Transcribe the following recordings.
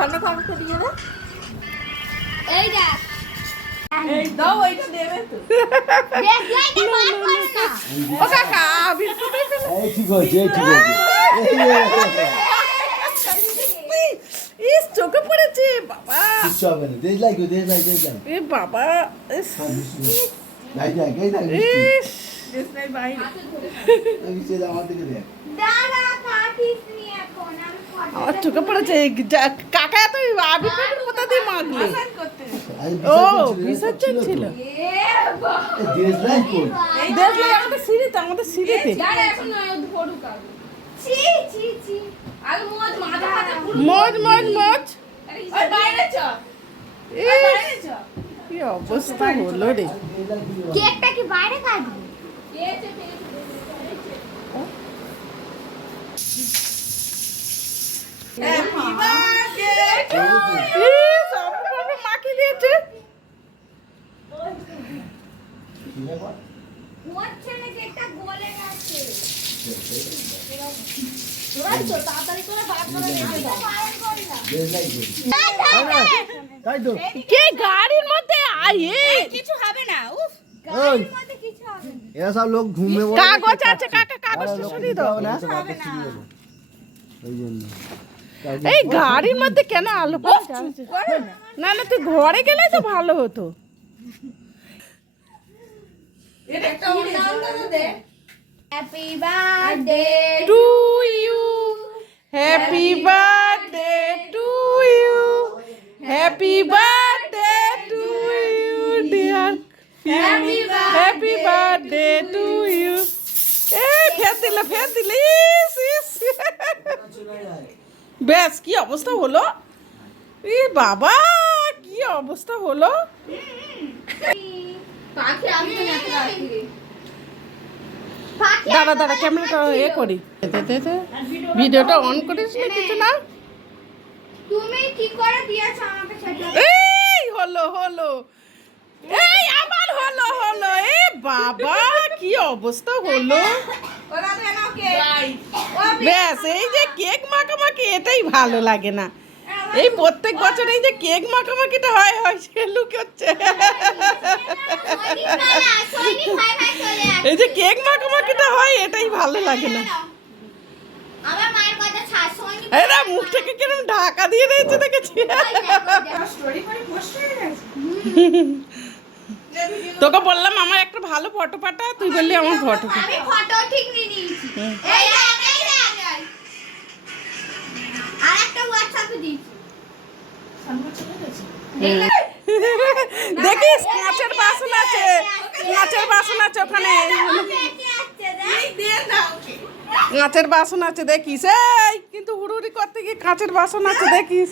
সামনে থাকতে দিয়ে দে। এই দেখ এই দাও এইটা দেবে তো। দেখ লাইটে বন্ধ কর না। ও কাকা আবির তো দেবে। এই ঠিক আছে ইস চোখে পড়েছে বাবা। কিচ্ছু হবে না, দেশ লাইক এ বাবা ইস দেশ নাই বাইরে। আমার দিকে দেখ। দাঁড়া কাটিস নি এখন আমি ফটো আমার চোখে পড়েছে কাকা তো আবির কোথা দিয়ে মাগলে। ও বিসর্জন ছিল। এ বাবা দেশ লাইক কই? দেশ নাই আমাদের সিঁড়িতে দাঁড়া এখন নয় ধরুক আগে ছি ছি ছি আগে মোজ মাথা মাথা পুরো মজ ওই বাইরে চ বাইরে চ কি অবস্থা হলো রে। কেকটা কি বাইরে কাটবো মাকে দিয়েছে হচ্ছে না কেকটা গলে গেছে তাড়াতাড়ি করে বার করে নিয়ে যাও দেশ লাইক কই? তাই তো। কে গাড়ির মধ্যে আয়ে কিছু হবে না উফ ওই গাড়ির মধ্যে কিছু হবে না এরা সব লোক ঘুমে পড়ে। কাগজ আছে কাকা কাগজটা সরিয়ে দাও না। ওই জন্য এই গাড়ির মধ্যে কেন আলো জ্বালছে? না না তুই ঘরে গেলে তো ভালো হতো। Happy birthday to you happy birthday to you happy birthday to you dear happy birthday to you. এই ফের দিলে ইস ইস। ব্যাস কি অবস্থা হলো এ বাবা কি অবস্থা হলো। পাখি আমি তো নাতে রাখি দাঁড়া ক্যামেরাটা করি ভিডিওটা অন করিস না কিছু না। তুমি কি করে দিয়েছো আমাকে সেটা এই হলো এই আবার হলো এ বাবা কি অবস্থা হলো। ব্যাস এই যে কেক মাখামাখি এটাই ভালো লাগে না। এই প্রত্যেক বছর এই যে কেক মাখামাখিটা হয় সে লুক হচ্ছে। এই যে কেক মাখামাখিটা হয় এটাই ভালো লাগে না। আমার মায়ের কথা ছাড় সৈনিক এরা মুখটাকে কিরকম ঢাকা দিয়ে রয়েছে দেখেছি। তোকে বললাম আমার একটা ভালো ফটো পাঠা তুই বললি আমার ফটো আমি ফটো ঠিক নিয়ে নিয়েছি এই আর একটা হোয়াটসঅ্যাপে দিয়েছি দেখিস কাঁচের বাসন আছে ওখানে কাঁচের বাসন আছে দেখিস এই কিন্তু হুড়ুড়ি করতে গিয়ে কাঁচের বাসন আছে দেখিস।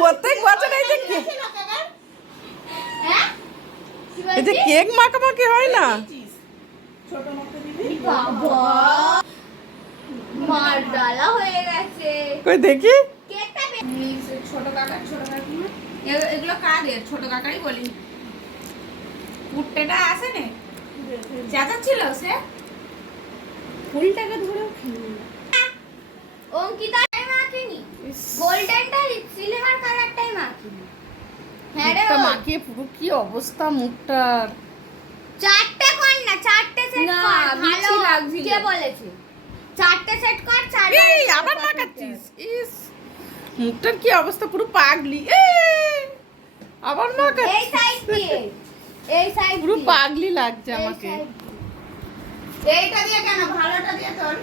প্রত্যেক বছর এই যে কেক মাখামাখি হয় না। মার ডালা হয়ে গেছে কই দেখি কেকটা ছোট কাকিমা এগুলো কাদের ছোট কাকারই বলি পুট্টেটা আসে নে চেঁচাচ্ছিল সে ফুলটাকে ধরে অঙ্কিতা মাখিনি গোল্ডেনটা সিলভার কালারটাই মাখিনি হ্যাঁ রে মুখটা মাখিয়ে পুরো কি অবস্থা মুখটার। চারটে কর না চারটে সেট না, কর বিচ্ছি ভালো লাগছিল। কে বলেছে চারটে সেট কর এই আবার মাখাচ্ছিস ইস মুখটার কি অবস্থা পুরো পাগলি আবার এই মাখাচ্ছিস সাইড দিয়ে এই সাইড পুরো পাগলি লাগছে আমাকে। এইটা দিয়ে কেন ভালোটা দিয়ে তোর